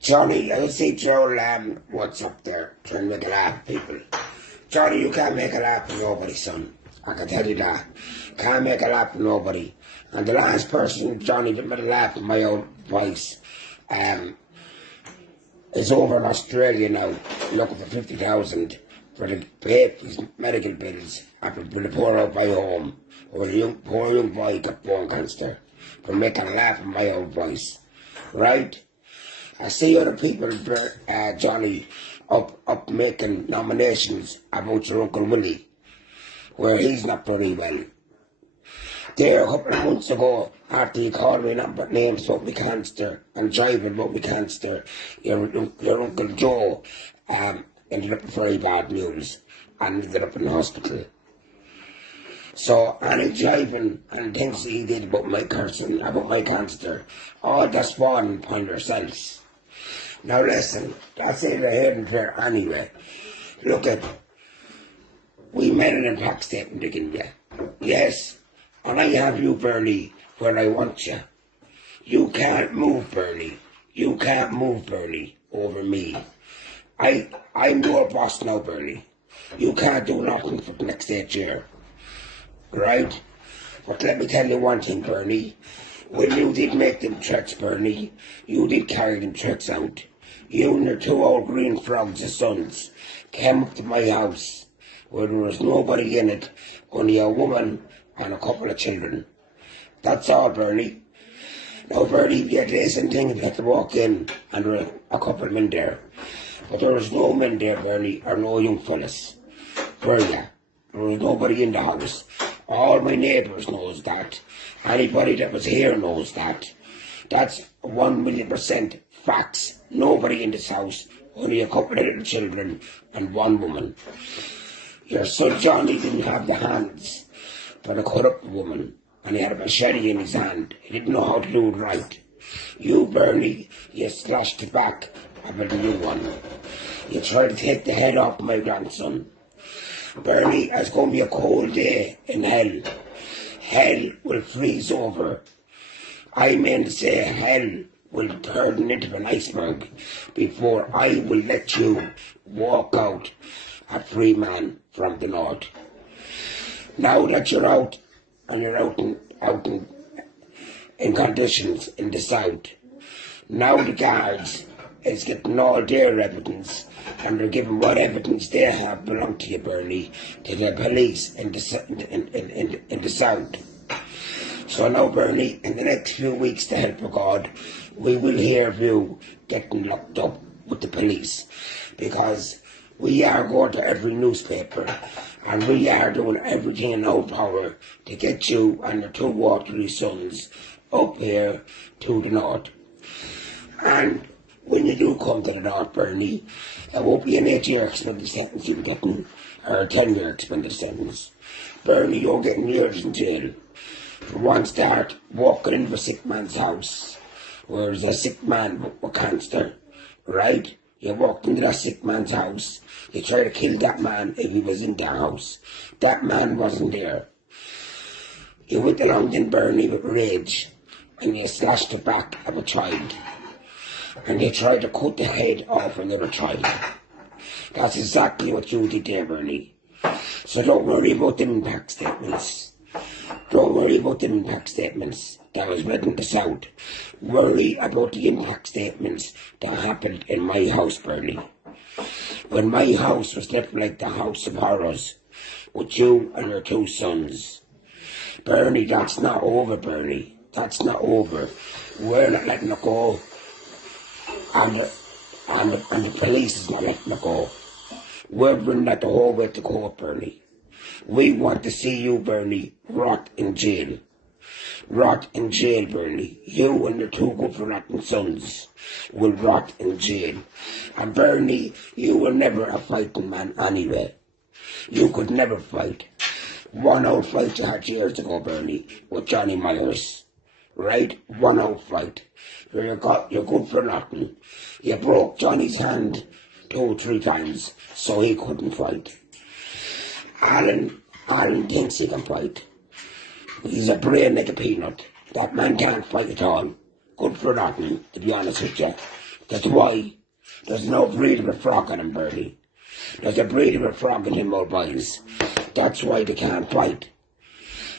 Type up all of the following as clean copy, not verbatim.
Johnny, I see Joe Lamb, what's up there, trying to make a laugh, people. Johnny, you can't make a laugh of nobody, son. I can tell you that. Can't make a laugh of nobody. And the last person, Johnny, that made a laugh of my own voice, is over in Australia now, looking for 50,000 for the pay for his medical bills after being poor out by home. Or a poor young boy got bone cancer for making a laugh of my own voice. Right? I see other people, Johnny, up making nominations about your Uncle Willie, where he's not very well. There, a couple of months ago, after you called me names about me cancer and driving about me cancer, your Uncle Joe ended up with very bad news and ended up in the hospital. So, any driving and things he did about my cancer, all that's falling upon yourselves. Now listen, that's it ahead and fair anyway. Look at, we made an impact statement again, yeah. Yes, and I have you, Bernie, where I want you. You can't move, Bernie. You can't move, Bernie, over me. I'm your boss now, Bernie. You can't do nothing for the next 8 years. Right? But let me tell you one thing, Bernie. When you did make them threats, Bernie, you did carry them threats out. You and your 2 old green frogs as sons came up to my house where there was nobody in it, only a woman and a couple of children. That's all, Bernie. Now, Bernie, you had this and thing, you had to walk in and there were a couple of men there. But there was no men there, Bernie, or no young fellas. Were ya? There was nobody in the house. All my neighbours knows that. Anybody that was here knows that. That's 1,000,000% facts. Nobody in this house, only a couple of little children and one woman. Your son Johnny didn't have the hands for to cut up the woman, and he had a machete in his hand. He didn't know how to do it right. You, Bernie, you slashed the back of a new one. You tried to take the head off my grandson. Bernie, it's going to be a cold day in hell. Hell will freeze over. I mean to say hell will turn into an iceberg before I will let you walk out a free man from the north. Now that you're out, and you're out in conditions in the south, now the guards is getting all their evidence and they're giving what evidence they have belonged to you, Bernie, to the police in the south. So now, Bernie, in the next few weeks, to help of God, we will hear of you getting locked up with the police, because we are going to every newspaper and we are doing everything in our power to get you and your 2 watery sons up here to the north. And when you do come to the north, Bernie, it won't be an 8-year expended sentence you're getting, or a 10-year expended sentence. Bernie, you're getting years in jail. For one start, walking into a sick man's house, where there's a sick man with cancer, right? You walked into that sick man's house, you tried to kill that man if he was in the house. That man wasn't there. You went along in Bernie with rage, and you slashed the back of a child. And they tried to cut the head off another child. That's exactly what you did there, Bernie. So don't worry about them impact statements. Don't worry about the impact statements that was read in the south. Worry about the impact statements that happened in my house, Bernie. When my house was left like the house of horrors, with you and your 2 sons. Bernie, that's not over, Bernie. That's not over. We're not letting it go. And the police is not letting it go. We're bringing that the whole way to court, Bernie. We want to see you, Bernie, rot in jail. Rot in jail, Bernie. You and your 2 good-for-nothing sons will rot in jail. And Bernie, you were never a fighting man anyway. You could never fight. One out fight you had years ago, Bernie, with Johnny Myers. Right? 1 out fight. You're good for nothing. You broke Johnny's hand 2 or 3 times, so he couldn't fight. Alan thinks he can fight. He's a brain like a peanut. That man can't fight at all. Good for nothing, to be honest with you. That's why there's no breed of a frog in him, Bernie. There's a breed of a frog in him, old boys. That's why they can't fight.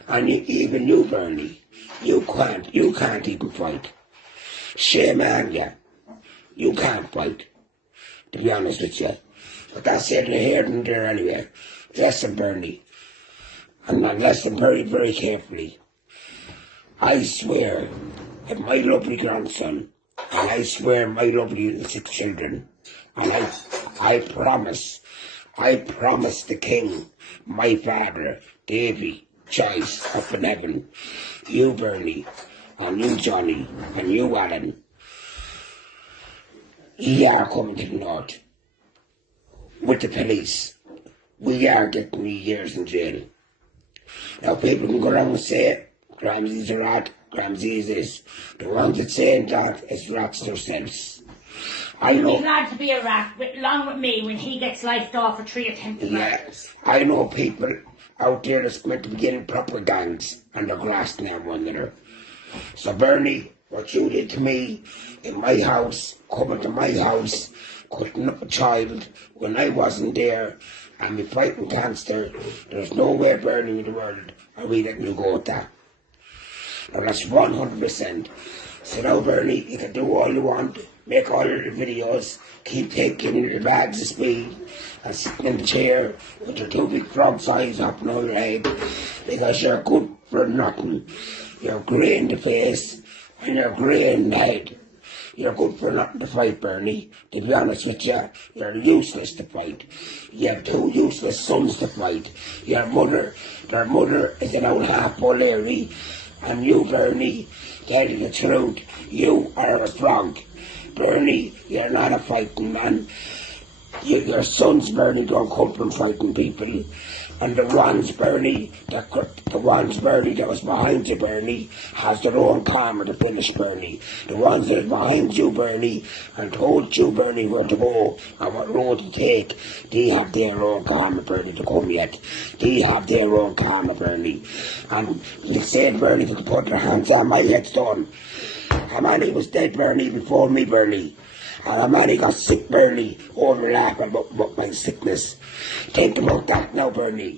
And even you, Bernie, you can't even fight. Shame on you. You can't fight, to be honest with you. But that's it, here and there anyway. Listen, Bernie. And listen very, very carefully. I swear, if my lovely grandson, and I swear my lovely 6 children, and I promise the king, my father, Davy, Joyce, up in heaven, you, Bernie, and you, Jonny, and you, Alan, we are coming to the north with the police. We are getting years in jail. Now people can go around and say, Gramys is a rat, Gramys is this. The ones that say that is rats themselves. I know. He's glad to be a rat, along with me, when he gets lifed off for 3 attempted murders. I know people out there that's meant to be getting proper gangs and they're grassing at one another. So Bernie, what you did to me in my house, coming to my house, cutting up a child when I wasn't there, and me fighting cancer, there's no way, Bernie, in the world are we letting you go with that. Now that's 100%. So now, Bernie, you can do all you want, make all your videos, keep taking the bags of speed, and sitting in the chair with your 2 big frog's eyes hopping on your head, because you're good for nothing. You're grey in the face, and you're grey in the head. You're good for nothing to fight, Bernie. To be honest with you, you're useless to fight. You have 2 useless sons to fight. Their mother is an old half-bull Larry, and you, Bernie, tell you the truth, you are a frog. Bernie, you're not a fighting man. Your sons, Bernie, don't come from fighting people. And the ones, Bernie, that was behind you, Bernie, has their own karma to finish, Bernie. The ones that are behind you, Bernie, and told you, Bernie, where to go and what road to take, they have their own karma, Bernie, to come yet. They have their own karma, Bernie. And they said, Bernie, to put their hands on my headstone. A man, he was dead, Bernie, before me, Bernie. And a man, he got sick, Bernie, over laughing about my sickness. Think about that now, Bernie.